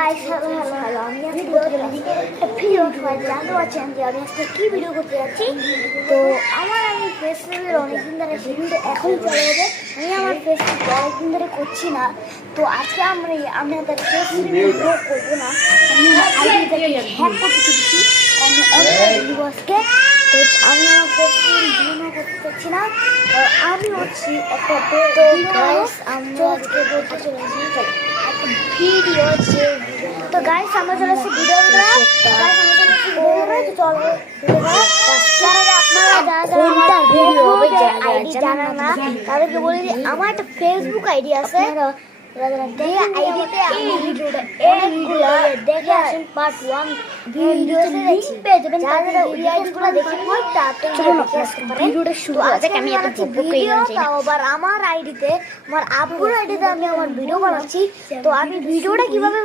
Guys hello আমি আজকে video জানতে পারছেন যে আমি আজকে কি ভিডিও করতে যাচ্ছি। তো আমি ফেসবুকের অনেকদিন ধরে ভিডিও এখনই চলে যাবে। আমি আমার ফেসবুক অনেকদিন ধরে করছি না। তো আজকে আমি আপনাদের ফেসবুক ভিডিও করবো না, আমি আমার আইডিটাকে হ্যাক করতে শিখছি। আমি অনেক ভিডিও আজকে তো আমি আমার ফেসবুক ভিডিও করতে চাচ্ছি না। আমি হচ্ছি একটা তো গাইস আমরা আজকে বলতে চলেছি ভিডিও যে তো গাইস আমরা চলে আসছি ভিডিও চলো আপনারা যারা আইডি জানেন না তাদেরকে বলি যে আমার একটা ফেসবুক আইডি আছে, দেখে আসেন পার্ট 1 ভিডিও পেয়ে যাবেন। যারা ওই আইডিগুলো দেখে ভিডিওটা শুরু আছে আমি এত ভিডিও তাও আবার আমার আইডিতে আমার আব্বুর আইডিতে আমি আমার ভিডিও বানাচ্ছি। তো আমি ভিডিওটা কিভাবে